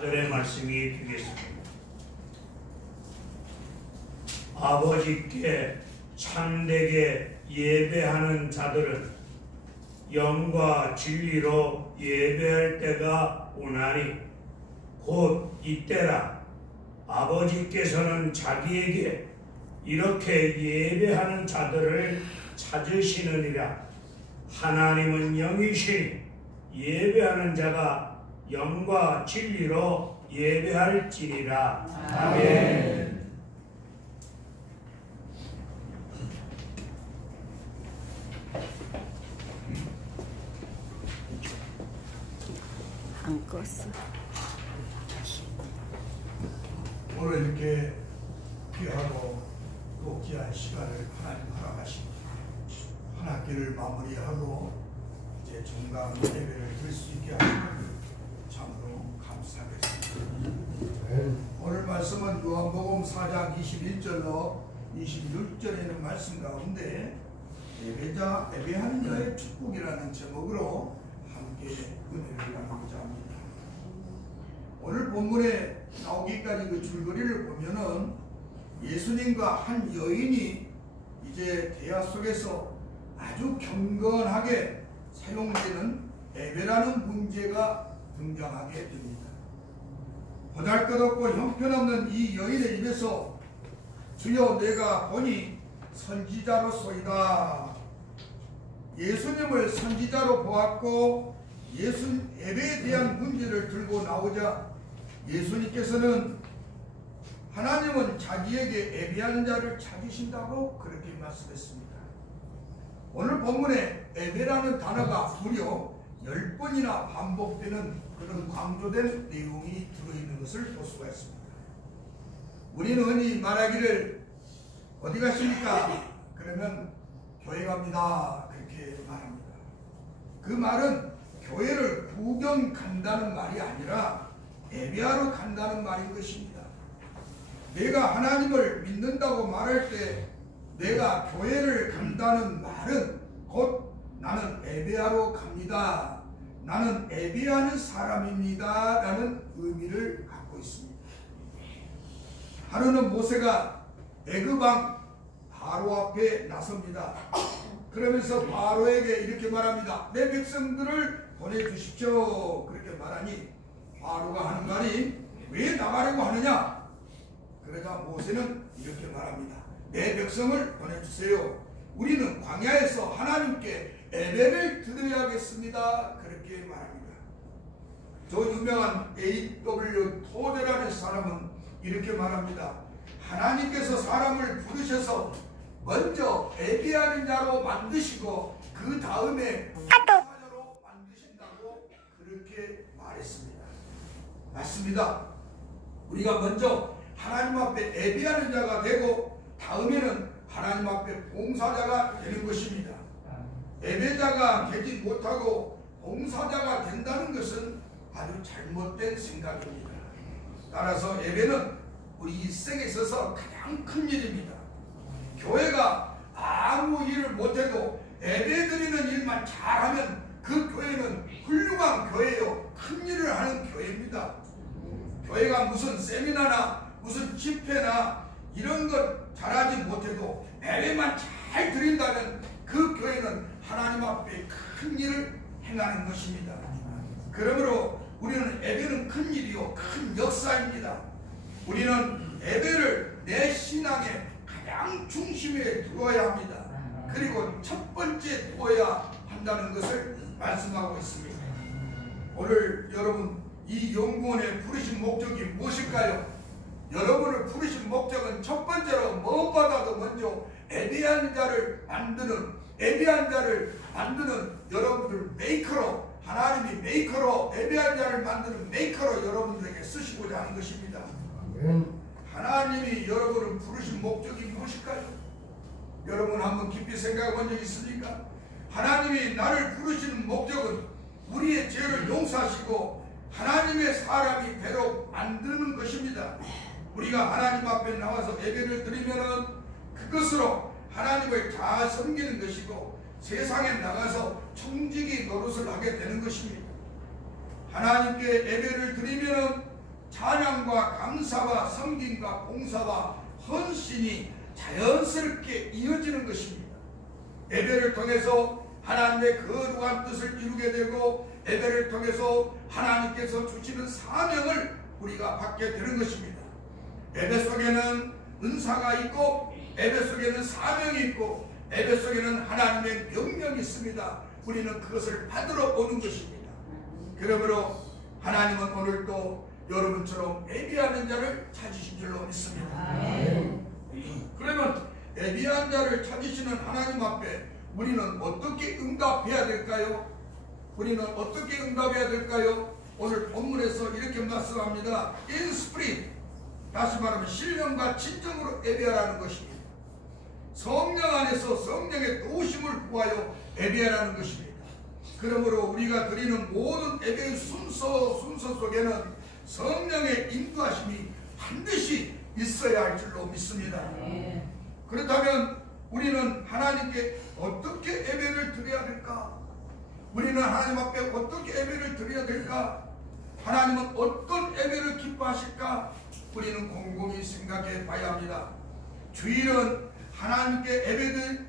4절의 말씀이 되겠습니다. 아버지께 참되게 예배하는 자들은 영과 진리로 예배할 때가 오나니 곧 이때라. 아버지께서는 자기에게 이렇게 예배하는 자들을 찾으시느니라. 하나님은 영이시니 예배하는 자가 영과 진리로 예배할지니라. 아멘. 안 껐어. 오늘 이렇게 귀하고 또 귀한 시간을 하나님 허락하신 한 학기를 마무리하고 이제 정강 예배를 드릴 수 있게 하시니 참으로 감사하겠습니다. 오늘 말씀은 요한복음 4장 21절로 26절에 있는 말씀 가운데 예배하는 자의 축복이라는 제목으로 함께 은혜를 나누고자 합니다. 오늘 본문에 나오기까지 그 줄거리를 보면은 예수님과 한 여인이 이제 대화 속에서 아주 경건하게 사용되는 예배라는 문제가 등장하게 됩니다. 보잘것없고 형편없는 이 여인의 입에서 주여 내가 보니 선지자로소이다. 예수님을 선지자로 보았고 예수 예배에 대한 문제를 들고 나오자 예수님께서는 하나님은 자기에게 예배하는 자를 찾으신다고 그렇게 말씀했습니다. 오늘 본문에 예배라는 단어가 무려 10번이나 반복되는 그런 강조된 내용이 들어있는 것을 볼 수가 있습니다. 우리는 흔히 말하기를 어디 가십니까? 그러면 교회 갑니다. 그렇게 말합니다. 그 말은 교회를 구경 간다는 말이 아니라 예배하러 간다는 말인 것입니다. 내가 하나님을 믿는다고 말할 때 내가 교회를 간다는 말은 곧 나는 예배하러 갑니다. 나는 예배하는 사람입니다. 라는 의미를 갖고 있습니다. 하루는 모세가 애굽왕 바로 앞에 나섭니다. 그러면서 바로에게 이렇게 말합니다. 내 백성들을 보내주십시오. 그렇게 말하니 바로가 하는 말이 왜 나가려고 하느냐? 그러자 모세는 이렇게 말합니다. 내 백성을 보내주세요. 우리는 광야에서 하나님께 예배를 드려야겠습니다. 그렇게 말합니다. 저 유명한 A.W. 토대라는 사람은 이렇게 말합니다. 하나님께서 사람을 부르셔서 먼저 예배하는 자로 만드시고 그 다음에 봉사자로 만드신다고 그렇게 말했습니다. 맞습니다. 우리가 먼저 하나님 앞에 예배하는 자가 되고 다음에는 하나님 앞에 봉사자가 되는 것입니다. 예배자가 되지 못하고 봉사자가 된다는 것은 아주 잘못된 생각입니다. 따라서 예배는 우리 일생에 있어서 가장 큰 일입니다. 교회가 아무 일을 못해도 예배 드리는 일만 잘하면 그 교회는 훌륭한 교회요, 큰 일을 하는 교회입니다. 교회가 무슨 세미나나 무슨 집회나 이런 것 잘하지 못해도 예배만 잘 드린다면 그 교회는 하나님 앞에 큰 일을 행하는 것입니다. 그러므로 우리는 예배는 큰 일이요, 큰 역사입니다. 우리는 예배를 내 신앙의 가장 중심에 두어야 합니다. 그리고 첫 번째 두어야 한다는 것을 말씀하고 있습니다. 오늘 여러분 이 연구원에 부르신 목적이 무엇일까요? 여러분을 부르신 목적은 첫 번째로 무엇보다도 먼저 예배하는 자를 만드는, 예배한 자를 만드는 여러분들 메이커로, 하나님이 메이커로, 예배한 자를 만드는 메이커로 여러분들에게 쓰시고자 하는 것입니다. 하나님이 여러분을 부르신 목적이 무엇일까요? 여러분 한번 깊이 생각해 본 적 있습니까? 하나님이 나를 부르시는 목적은 우리의 죄를 용서하시고 하나님의 사람이 되도록 만드는 것입니다. 우리가 하나님 앞에 나와서 예배를 드리면은 그것으로 하나님을 잘 섬기는 것이고 세상에 나가서 청지기 노릇을 하게 되는 것입니다. 하나님께 예배를 드리면은 감사와 섬김과 봉사와 헌신이 자연스럽게 이어지는 것입니다. 예배를 통해서 하나님의 거룩한 뜻을 이루게 되고 예배를 통해서 하나님께서 주시는 사명을 우리가 받게 되는 것입니다. 예배 속에는 은사가 있고 예배 속에는 사명이 있고 예배 속에는 하나님의 명령이 있습니다. 우리는 그것을 받으러 오는 것입니다. 그러므로 하나님은 오늘도 여러분처럼 예배하는 자를 찾으신 줄로 믿습니다. 그러면 예배하는 자를 찾으시는 하나님 앞에 우리는 어떻게 응답해야 될까요? 우리는 어떻게 응답해야 될까요? 오늘 본문에서 이렇게 말씀합니다. In spirit, 다시 말하면 신령과 진정으로 예배하라는 것입니다. 성령 안에서 성령의 도우심을 구하여 예배하라는 것입니다. 그러므로 우리가 드리는 모든 예배의 순서 속에는 성령의 인도하심이 반드시 있어야 할 줄로 믿습니다. 그렇다면 우리는 하나님께 어떻게 예배를 드려야 될까? 우리는 하나님 앞에 어떻게 예배를 드려야 될까? 하나님은 어떤 예배를 기뻐하실까? 우리는 곰곰이 생각해 봐야 합니다. 주일은 하나님께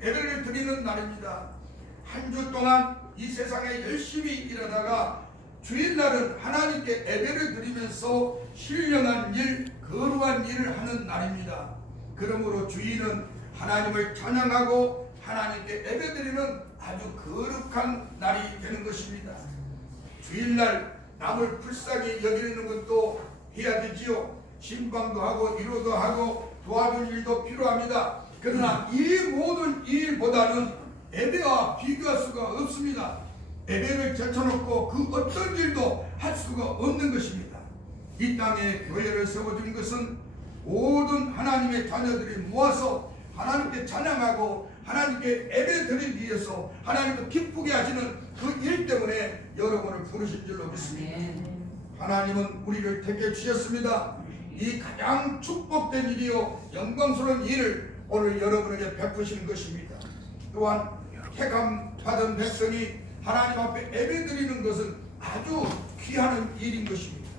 예배를 드리는 날입니다. 한 주 동안 이 세상에 열심히 일하다가 주일날은 하나님께 예배를 드리면서 신령한 일, 거룩한 일을 하는 날입니다. 그러므로 주일은 하나님을 찬양하고 하나님께 예배드리는 아주 거룩한 날이 되는 것입니다. 주일날 남을 불쌍히 여기는 것도 해야 되지요. 신방도 하고 위로도 하고 도와줄 일도 필요합니다. 그러나 이 모든 일보다는 예배와 비교할 수가 없습니다. 예배를 제쳐놓고 그 어떤 일도 할 수가 없는 것입니다. 이 땅에 교회를 세워준 것은 모든 하나님의 자녀들이 모아서 하나님께 찬양하고 하나님께 예배 드리기 위해서 하나님도 기쁘게 하시는 그 일 때문에 여러분을 부르신 줄로 믿습니다. 하나님은 우리를 택해 주셨습니다. 이 가장 축복된 일이요 영광스러운 일을 오늘 여러분에게 베푸시는 것입니다. 또한 택함 받은 백성이 하나님 앞에 예배 드리는 것은 아주 귀한 일인 것입니다.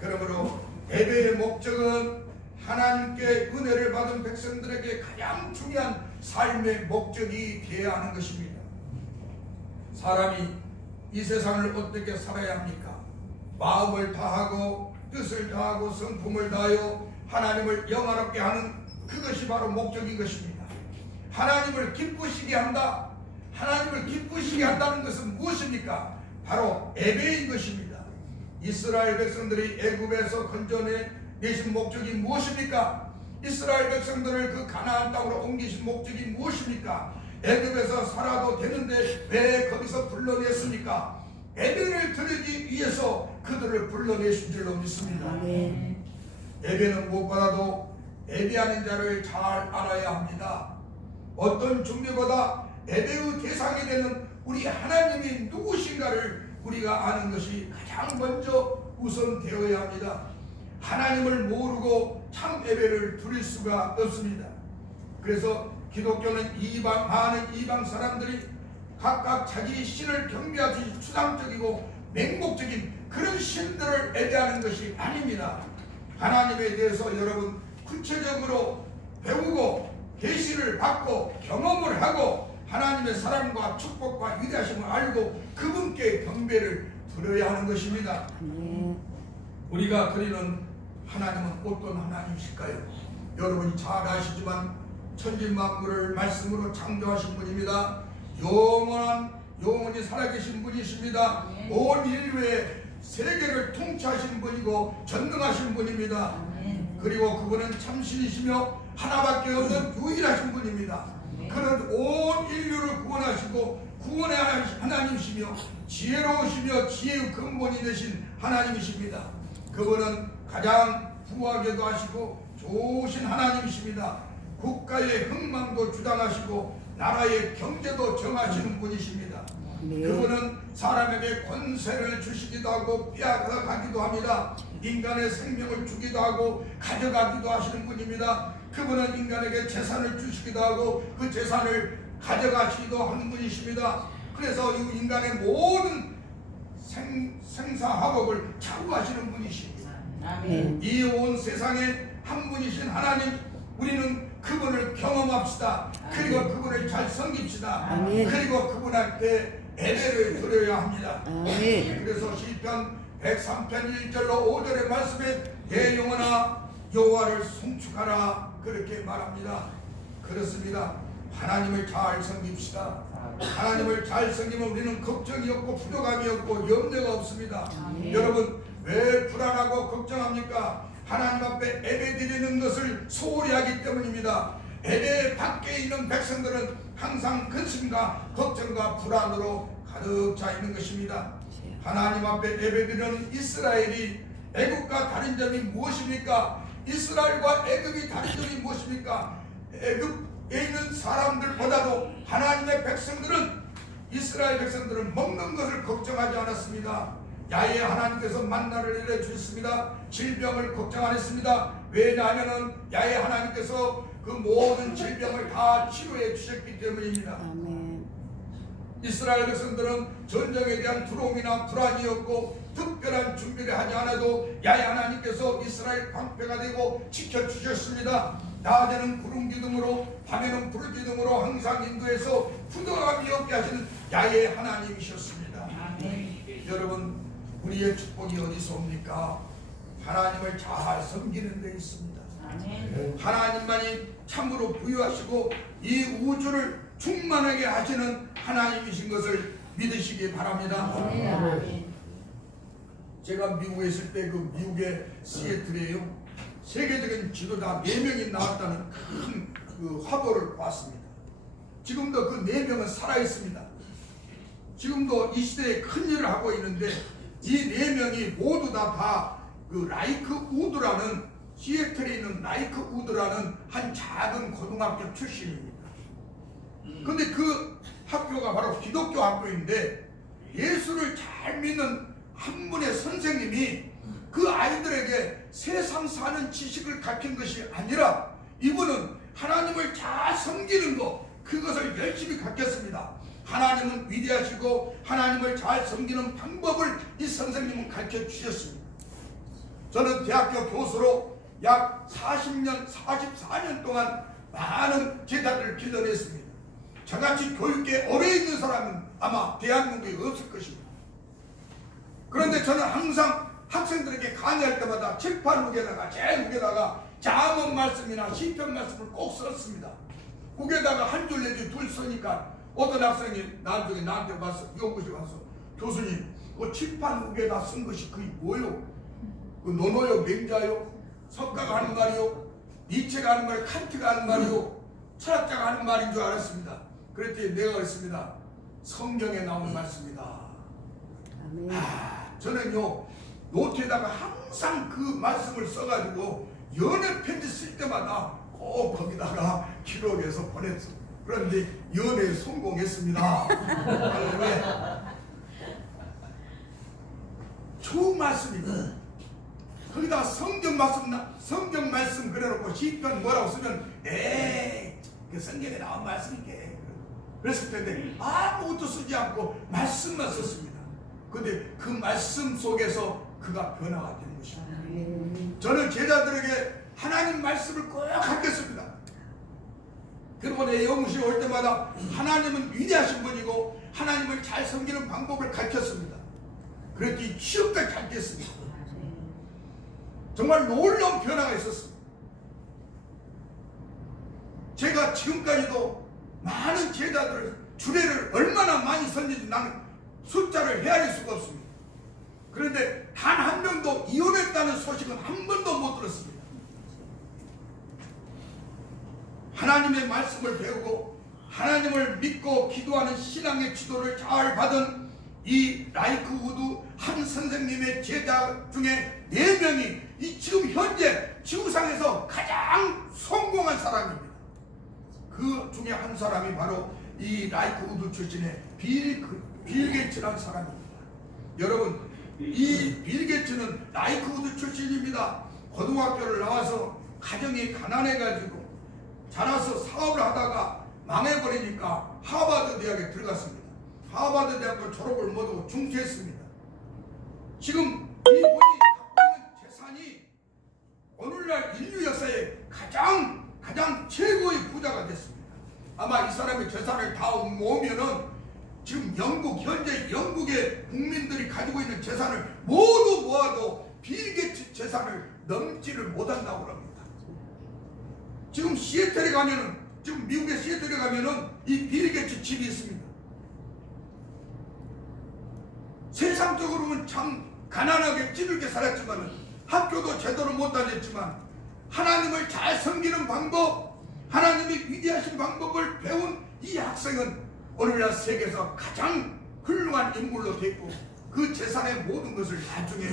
그러므로 예배의 목적은 하나님께 은혜를 받은 백성들에게 가장 중요한 삶의 목적이 되어야 하는 것입니다. 사람이 이 세상을 어떻게 살아야 합니까? 마음을 다하고 뜻을 다하고 성품을 다하여 하나님을 영화롭게 하는 그것이 바로 목적인 것입니다. 하나님을 기쁘시게 한다. 하나님을 기쁘시게 한다는 것은 무엇입니까? 바로 예배인 것입니다. 이스라엘 백성들이 애굽에서 건져내신 목적이 무엇입니까? 이스라엘 백성들을 그 가나안 땅으로 옮기신 목적이 무엇입니까? 애굽에서 살아도 되는데 왜 거기서 불러냈습니까? 예배를 드리기 위해서 그들을 불러내신 줄로 믿습니다. 예배는 무엇보다도 예배하는 자를 잘 알아야 합니다. 어떤 종교보다 예배의 대상이 되는 우리 하나님이 누구신가를 우리가 아는 것이 가장 먼저 우선되어야 합니다. 하나님을 모르고 참 예배를 드릴 수가 없습니다. 그래서 기독교는 많은 이방 사람들이 각각 자기 신을 경배하듯이 추상적이고 맹목적인 그런 신들을 예배하는 것이 아닙니다. 하나님에 대해서 여러분 구체적으로 배우고 계시를 받고 경험을 하고 하나님의 사랑과 축복과 위대하심을 알고 그분께 경배를 드려야 하는 것입니다. 우리가 드리는 하나님은 어떤 하나님이실까요? 여러분이 잘 아시지만 천지만물을 말씀으로 창조하신 분입니다. 영원히 살아계신 분이십니다. 온 인류의 세계를 통치하시는 분이고 전능하신 분입니다. 그리고 그분은 참신이시며 하나밖에 없는 유일하신 분입니다. 그는 온 인류를 구원하시고 구원의 하나님이시며 지혜로우시며 지혜의 근본이 되신 하나님이십니다. 그분은 가장 부하게도 하시고 좋으신 하나님이십니다. 국가의 흥망도 주당하시고 나라의 경제도 정하시는 분이십니다. 그분은 사람에게 권세를 주시기도 하고 빼앗아가기도 합니다. 인간의 생명을 주기도 하고 가져가기도 하시는 분입니다. 그분은 인간에게 재산을 주시기도 하고 그 재산을 가져가시기도 하는 분이십니다. 그래서 이 인간의 모든 생사화복을 차구하시는 분이십니다. 이 온 세상 세상에 한 분이신 하나님, 우리는 그분을 경험합시다. 그리고 그분을 잘 섬깁시다. 아멘. 그리고 그분한테 예배를 드려야 합니다. 아멘. 그래서 시편 103편 1절로 5절의 말씀에 내 영혼아 여호와를 송축하라 그렇게 말합니다. 그렇습니다. 하나님을 잘 섬깁시다. 하나님을 잘 섬기면 우리는 걱정이 없고 부족함이 없고 염려가 없습니다. 여러분 왜 불안하고 걱정합니까? 하나님 앞에 예배 드리는 것을 소홀히 하기 때문입니다. 예배 밖에 있는 백성들은 항상 근심과 걱정과 불안으로 가득 차 있는 것입니다. 하나님 앞에 예배 드리는 이스라엘이 애굽과 다른 점이 무엇입니까? 이스라엘과 애굽이 다른 점이 무엇입니까? 애굽에 있는 사람들보다도 하나님의 백성들은, 이스라엘 백성들은 먹는 것을 걱정하지 않았습니다. 야외 하나님께서 만나를 내려주셨습니다. 질병을 걱정 안 했습니다. 왜냐하면 야외 하나님께서 그 모든 질병을 다 치료해 주셨기 때문입니다. 아멘. 이스라엘 백성들은 전쟁에 대한 두려움이나 불안이 없고 특별한 준비를 하지 않아도 야외 하나님께서 이스라엘 방패가 되고 지켜주셨습니다. 낮에는 구름 기둥으로 밤에는 불 기둥으로 항상 인도해서 부담감이 없게 하시는 야외 하나님이셨습니다. 여러분 우리의 축복이 어디서 옵니까? 하나님을 잘 섬기는 데 있습니다. 하나님만이 참으로 부유하시고 이 우주를 충만하게 하시는 하나님이신 것을 믿으시기 바랍니다. 제가 미국에 있을 때 그 미국의 시애틀에요, 세계적인 지도자 4명이 나왔다는 큰 그 화보를 봤습니다. 지금도 그 4명은 살아있습니다. 지금도 이 시대에 큰 일을 하고 있는데 이 4명이 모두 다 그 라이크 우드라는, 시애틀에 있는 라이크 우드라는 한 작은 고등학교 출신입니다. 근데 그 학교가 바로 기독교 학교인데 예수를 잘 믿는 한 분의 선생님이 그 아이들에게 세상 사는 지식을 가르친 것이 아니라 이분은 하나님을 잘 섬기는 것, 그것을 열심히 가르쳤습니다. 하나님은 위대하시고 하나님을 잘 섬기는 방법을 이 선생님은 가르쳐 주셨습니다. 저는 대학교 교수로 약 40년, 44년 동안 많은 제자들을 기도했습니다. 저같이 교육계에 오래 있는 사람은 아마 대한민국에 없을 것입니다. 그런데 저는 항상 학생들에게 강의할 때마다 칠판 무게다가 제일 무게다가 잠언 말씀이나 시편 말씀을 꼭 썼습니다. 무게다가 한 줄 내줄 둘 쓰니까 어떤 학생이 나중에 나한테 와서 연구실 와서 교수님 그 칠판 무게다 쓴 것이 그게 뭐요? 그 노노요 맹자요? 석가가 하는 말이요? 니체가 하는 말, 칸트가 하는 말이요? 철학자가 하는 말인 줄 알았습니다. 그랬더니 내가 그랬습니다. 성경에 나온 말씀이다. 저는요 노트에다가 항상 그 말씀을 써가지고 연애 편지 쓸 때마다 꼭 거기다가 기록해서 보냈어. 그런데 연애에 성공했습니다. 왜? 좋은 말씀입니다. 거기다가 성경 말씀 그래놓고 시편 뭐라고 쓰면 에이 그 성경에 나온 말씀이게 그랬을 텐데 아무것도 쓰지 않고 말씀만 썼습니다. 근데 그 말씀 속에서 그가 변화가 된 것입니다. 저는 제자들에게 하나님 말씀을 꼭 갖겠습니다. 그리고 내 연구실에 올 때마다 하나님은 위대하신 분이고 하나님을 잘 섬기는 방법을 가르쳤습니다. 그랬더니 취업까지 가르쳤습니다. 정말 놀라운 변화가 있었습니다. 제가 지금까지도 많은 제자들 주례를 얼마나 많이 썼는지 나는 숫자를 헤아릴 수가 없습니다. 그런데 단 한 명도 이혼했다는 소식은 한 번도 못 들었습니다. 하나님의 말씀을 배우고 하나님을 믿고 기도하는 신앙의 지도를 잘 받은 이 라이크 우드 한 선생님의 제자 중에 4명이 이 지금 현재 지구상에서 가장 성공한 사람입니다. 그 중에 한 사람이 바로 이 라이크 우드 출신의 빌 게이츠라는 사람입니다. 여러분 이 빌 게이츠는 라이크 우드 출신입니다. 고등학교를 나와서 가정이 가난해가지고 자라서 사업을 하다가 망해버리니까 하버드 대학에 들어갔습니다. 하버드 대학교 졸업을 모두 중퇴했습니다. 지금 이분이 갖고 있는 재산이 오늘날 아마 이 사람의 재산을 다 모으면은 지금 현재 영국의 국민들이 가지고 있는 재산을 모두 모아도 빌 게이츠 재산을 넘지를 못한다고 합니다. 지금 시애틀에 가면은, 지금 미국의 시애틀에 가면은 이 빌 게이츠 집이 있습니다. 세상적으로는 참 가난하게 찌들게 살았지만, 학교도 제대로 못 다녔지만, 하나님을 잘 섬기는 방법, 하나님이 위대하신 방법을 배운 이 학생은 오늘날 세계에서 가장 훌륭한 인물로 됐고, 그 재산의 모든 것을 나중에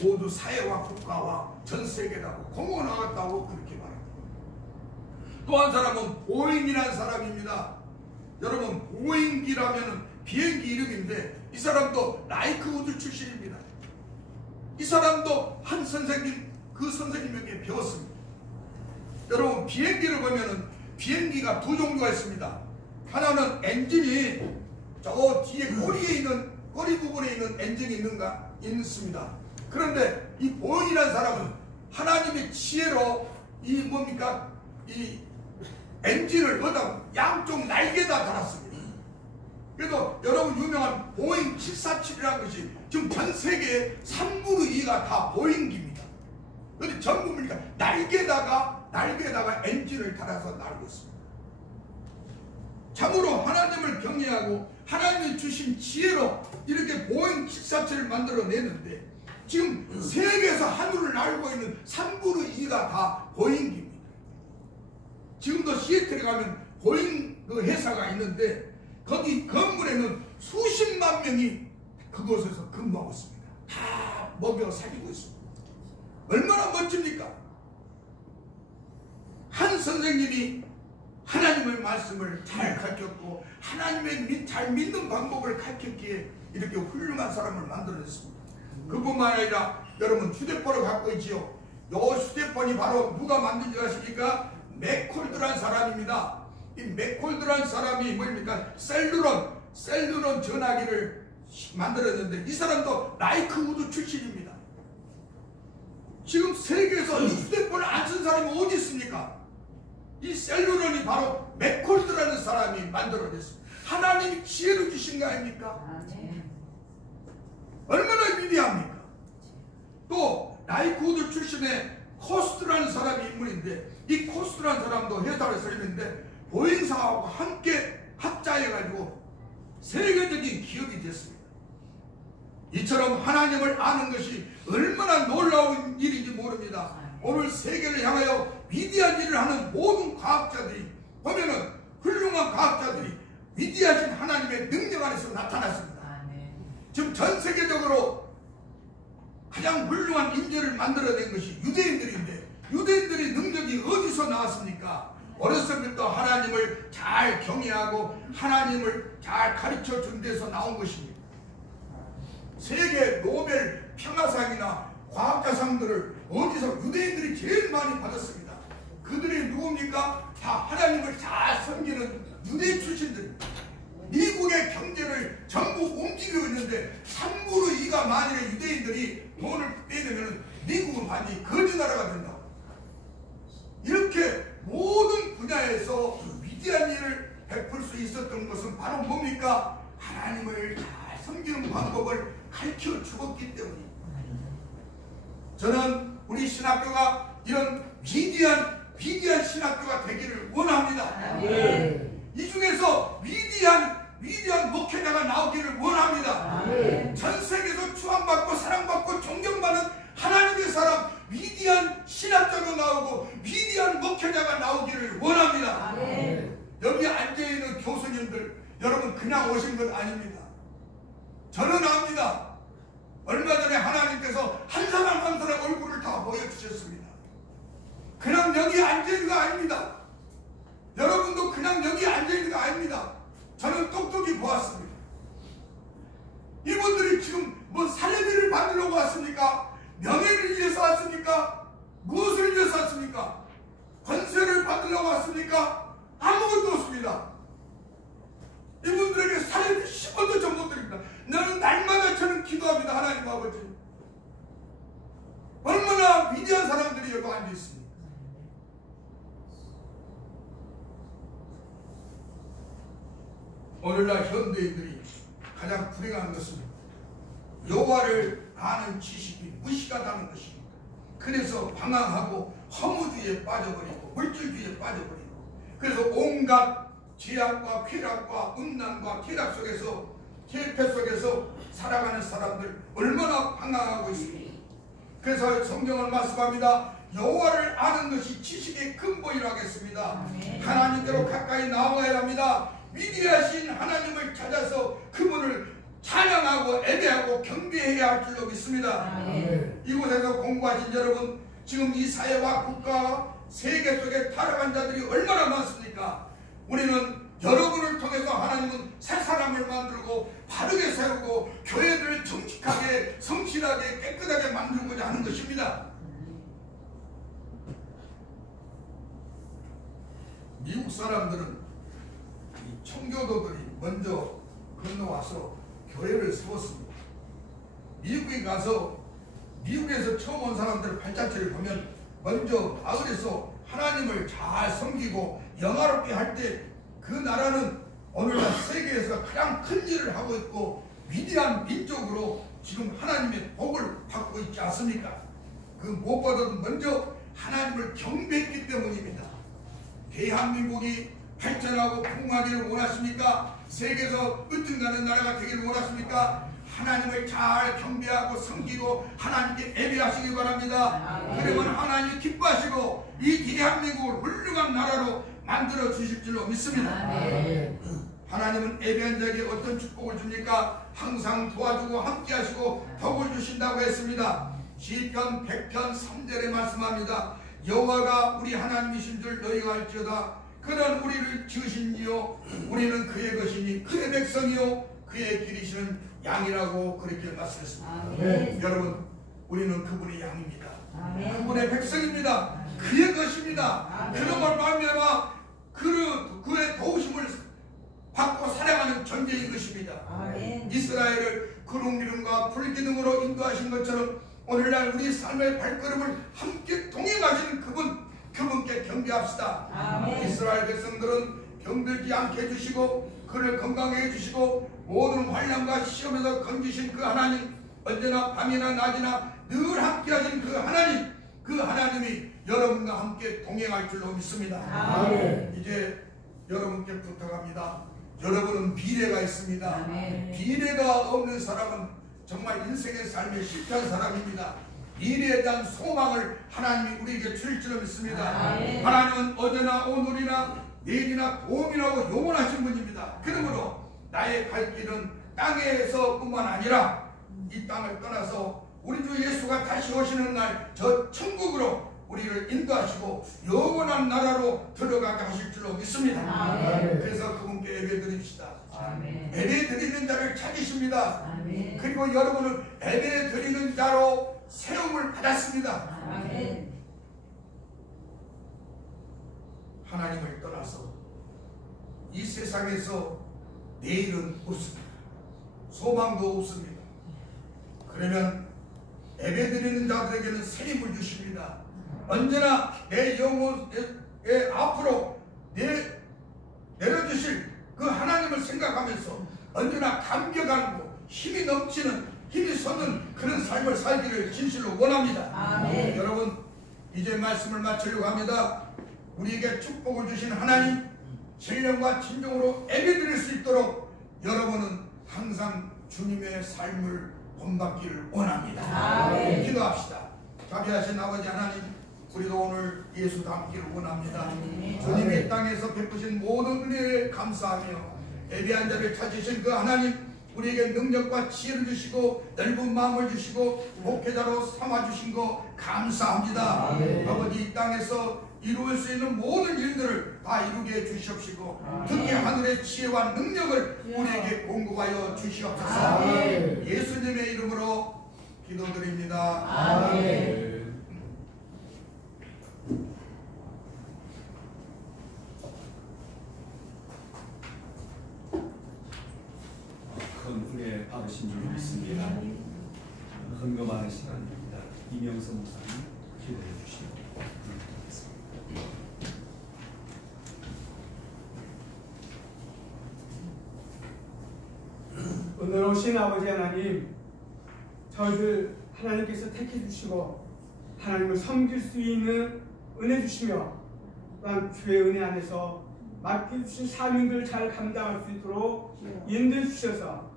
모두 사회와 국가와 전 세계에다 공헌 나갔다고 그렇게 말합니다. 또 한 사람은 보잉이라는 사람입니다. 여러분, 보잉기라면 비행기 이름인데 이 사람도 라이크우드 출신입니다. 이 사람도 한 선생님, 그 선생님에게 배웠습니다. 여러분, 비행기를 보면은 비행기가 두 종류가 있습니다. 하나는 엔진이 저 뒤에 꼬리 부분에 있는 엔진이 있습니다. 그런데 이 보잉이라는 사람은 하나님의 지혜로 이 엔진을 얻어 양쪽 날개에다 달았습니다. 그래서 여러분 유명한 보잉 747이라는 것이 지금 전 세계의 3분의 2가 다 보잉기입니다. 그런데 전부 보니까 날개에다가 엔진을 달아서 날고 있습니다. 참으로 하나님을 경외하고 하나님이 주신 지혜로 이렇게 보잉 747을 만들어내는데, 지금 세계에서 하늘을 날고 있는 3분의 2가 다 보잉기입니다. 지금도 시애틀에 가면 보잉 그 회사가 있는데 거기 건물에는 수십만 명이 그곳에서 근무하고 있습니다. 다 먹여 살리고 있습니다. 얼마나 멋집니까? 한 선생님이 하나님의 말씀을 잘 가르쳤고 하나님의 잘 믿는 방법을 가르쳤기에 이렇게 훌륭한 사람을 만들어냈습니다. 그뿐만 아니라 여러분 휴대폰을 갖고 있지요. 이 휴대폰이 바로 누가 만든지 아십니까? 맥콜드란 사람입니다. 이 맥콜드란 사람이 뭡니까? 셀루론 전화기를 만들었는데 이 사람도 라이크우드 출신입니다. 지금 세계에서 이 휴대폰을 안 쓴 사람이 어디 있습니까? 이 셀루론이 바로 맥콜드라는 사람이 만들어냈습니다. 하나님이 지혜를 주신 거 아닙니까? 얼마나 위대합니까? 또 라이크우드 출신의 코스트라는 사람이 인물인데, 이 코스트라는 사람도 회사를 설립했는데 보잉사하고 함께 합자해가지고 세계적인 기업이 됐습니다. 이처럼 하나님을 아는 것이 얼마나 놀라운 일인지 모릅니다. 오늘 세계를 향하여 위대한 일을 하는 모든 과학자들이 보면은 훌륭한 과학자들이 위대하신 하나님의 능력 안에서 나타났습니다. 지금 전 세계적으로 가장 훌륭한 인재를 만들어낸 것이 유대인들인데, 유대인들의 능력이 어디서 나왔습니까? 어렸을 때부터 하나님을 잘 경외하고 하나님을 잘 가르쳐 준 데서 나온 것입니다. 세계 노벨 평화상이나 과학자상들을 어디서 유대인들이 제일 많이 받았습니다. 그들이 누굽니까? 다 하나님을 잘 섬기는 유대 출신들입니다. 미국의 경제를 전부 움직이고 있는데 3분의 2가 만일에 유대인들이 돈을 빼내면 미국은 완전히 거지 나라가 된다고. 이렇게 모든 분야에서 위대한 일을 베풀 수 있었던 것은 바로 뭡니까? 하나님을 잘 섬기는 방법을 가르쳐 주었기 때문입니다. 저는 우리 신학교가 이런 위대한 신학교가 되기를 원합니다. 이 중에서 위대한 목회자가 나오기를 원합니다. 전 세계에서 추앙받고 사랑받고 존경받는 하나님의 사람, 위대한 신학자가 나오고 위대한 목회자가 나오기를 원합니다. 여기 앉아있는 교수님들, 여러분 그냥 오신 건 아닙니다. 저는 압니다. 얼마 전에 하나님께서 한 사람 한 사람 얼굴을 다 보여주셨습니다. 그냥 여기 앉아있는 거 아닙니다. 여러분도 그냥 여기 앉아있는 거 아닙니다. 저는 똑똑히 보았습니다. 이분들이 지금 뭐 사례비를 받으려고 왔습니까? 명예를 위해서 왔습니까? 무엇을 위해서 왔습니까? 권세를 받으려고 왔습니까? 아무것도 없습니다. 이분들에게 사례비 10원도 전 못 드립니다. 나는 날마다 저는 기도합니다. 하나님 아버지, 얼마나 위대한 사람들이 여기 앉아 있습니다. 오늘날 현대인들이 가장 불행한 것은 여호와를 아는 지식이 무식하다는 것입니다. 그래서 방황하고 허무주의에 빠져버리고 물질주의에 빠져버리고, 그래서 온갖 죄악과 쾌락과 음란과 쾌락 속에서, 죄패 속에서 살아가는 사람들 얼마나 방황하고 있습니다. 그래서 성경을 말씀합니다. 여호와를 아는 것이 지식의 근본이라고 하겠습니다. 하나님께로 가까이 나와야 합니다. 위대하신 하나님을 찾아서 그분을 찬양하고 예배하고 경배해야 할 줄로 믿습니다. 이곳에서 공부하신 여러분, 지금 이 사회와 국가, 세계 속에 타락한 자들이 얼마나 많습니까? 우리는 여러분을 통해서 하나님은 새 사람을 만들고 바르게 세우고 교회들을 정직하게 성실하게 깨끗하게 만들고자 하는 것입니다. 미국 사람들은 이 청교도들이 먼저 건너와서 교회를 세웠습니다. 미국에 가서 미국에서 처음 온 사람들 발자취를 보면 먼저 마을에서 하나님을 잘 섬기고 영화롭게 할 때 그 나라는 오늘날 세계에서 가장 큰 일을 하고 있고 위대한 민족으로 지금 하나님의 복을 받고 있지 않습니까? 그 무엇보다도 먼저 하나님을 경배했기 때문입니다. 대한민국이 발전하고 풍성하기를 원하십니까? 세계에서 으뜸가는 나라가 되기를 원하십니까? 하나님을 잘 경배하고 섬기고 하나님께 예배하시기 바랍니다. 그러면 하나님이 기뻐하시고 이 대한민국을 훌륭한 나라로 만들어 주실 줄로 믿습니다. 하나님은 예배한 자에게 어떤 축복을 줍니까? 항상 도와주고 함께 하시고 복을 주신다고 했습니다. 시편 100편 3절에 말씀합니다. 여호와가 우리 하나님이신 줄 너희가 알지어다. 그는 우리를 지으신 이요 우리는 그의 것이니 그의 백성이요 그의 기르시는 양이라고 그렇게 말씀했습니다. 여러분, 우리는 그분의 양입니다. 그분의 백성입니다. 그의 것입니다. 그런 말미암아 그의 도우심을 받고 살아가는 존재인 것입니다. 이스라엘을 구름기름과 불기둥으로 인도하신 것처럼 오늘날 우리 삶의 발걸음을 함께 동행하시는 그분께 경배합시다. 이스라엘 백성들은 병들지 않게 해주시고 그를 건강하게 해주시고 모든 환난과 시험에서 건지신 그 하나님, 언제나 밤이나 낮이나 늘 함께 하신 그 하나님이 여러분과 함께 동행할 줄로 믿습니다. 이제 여러분께 부탁합니다. 여러분은 미래가 있습니다. 미래가 없는 사람은 정말 인생의 삶에 실패한 사람입니다. 미래에 대한 소망을 하나님이 우리에게 주실 줄로 믿습니다. 하나님은 어제나 오늘이나 내일이나 도움이라고 영원하신 분입니다. 그러므로 나의 갈 길은 땅에서 뿐만 아니라 이 땅을 떠나서 우리 주 예수가 다시 오시는 날 저 천국으로 우리를 인도하시고 영원한 나라로 들어가게 하실 줄로 믿습니다. 그래서 그분께 예배 드립시다. 예배 드리는 자를 찾으십니다. 그리고 여러분은 예배 드리는 자로 세움을 받았습니다. 하나님을 떠나서 이 세상에서 내일은 없습니다. 소망도 없습니다. 그러면 예배드리는 자들에게는 새 힘을 주십니다. 언제나 내 영혼에 앞으로 내려주실 그 하나님을 생각하면서 언제나 감격하고 힘이 넘치는, 힘이 솟는 그런 삶을 살기를 진실로 원합니다. 여러분, 이제 말씀을 마치려고 합니다. 우리에게 축복을 주신 하나님, 신령과 진정으로 예배드릴 수 있도록 여러분은 항상 주님의 삶을 본받기를 원합니다. 기도합시다. 자비하신 아버지 하나님, 우리도 오늘 예수 닮기를 원합니다. 주님이 땅에서 베푸신 모든 은혜를 감사하며 예배한 자를 찾으신 그 하나님, 우리에게 능력과 지혜를 주시고 넓은 마음을 주시고 목회자로 삼아주신 거 감사합니다. 아버지, 이 땅에서 이루어질 수 있는 모든 일들을 다 이루게 해주시옵시고 특히 하늘의 지혜와 능력을 우리에게 공급하여 주시옵소서. 예수님의 이름으로 기도드립니다. 아멘. 큰 은혜 받으신 줄 믿습니다. 헌금하는 시간입니다. 이명선 목사님 기도해 주시고 은혜로우신 아버지 하나님, 저희들 하나님께서 택해 주시고 하나님을 섬길 수 있는 은혜 주시며 또한 주의 은혜 안에서 맡겨주신 사명들을 잘 감당할 수 있도록 인도해 주셔서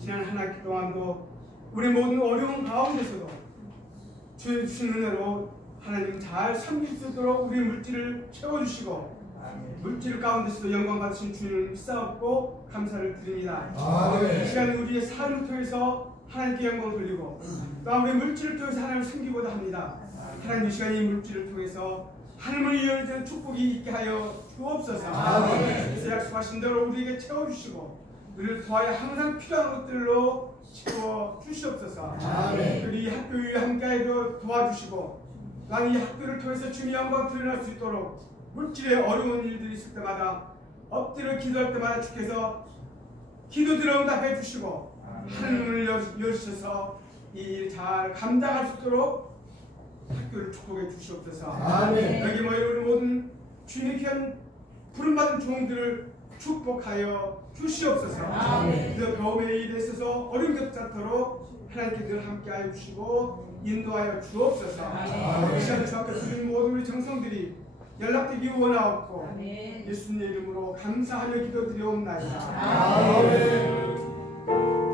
지난 한 학기 동안도 우리 모든 어려운 가운데서도 주의 주신 은혜로 하나님 잘 섬길 수 있도록 우리 물질을 채워주시고 물질 가운데서도 영광 받으신 주님을 믿사옵고 감사를 드립니다. 이 시간 우리의 삶을 통해서 하나님께 영광을 돌리고 또한 우리 물질을 통해서 하나님을 섬기고자 합니다. 하나님 이 시간 이 물질을 통해서 하늘을 열어주는 축복이 있게 하여 주옵소서. 그래서 약속하신 대로 우리에게 채워주시고 우리를 도하여 항상 필요한 것들로 채워 주시옵소서. 우리 이 학교에 함께 도와주시고 또한 이 학교를 통해서 주님의 영광 드러날 수 있도록 물질의 어려운 일들이 있을 때마다 엎드려 기도할 때마다 주께서 기도 들어응답해 주시고 하늘을 열으셔서 이 일 잘 감당할 수 있도록 학교를 축복해 주시옵소서. 여기 모인 우리 모든 주님의 귀한 부름받은 종들을 축복하여 주시옵소서. 그 병음의 일에 있어서 어려운 겹지 않도록 하나님께 늘 함께하여 주시고 인도하여 주옵소서. 이 시간에 주 앞에 드린 모든 우리 정성들이 연락되기 원하옵고 예수님의 이름으로 감사하며 기도드리옵나이다. 아멘.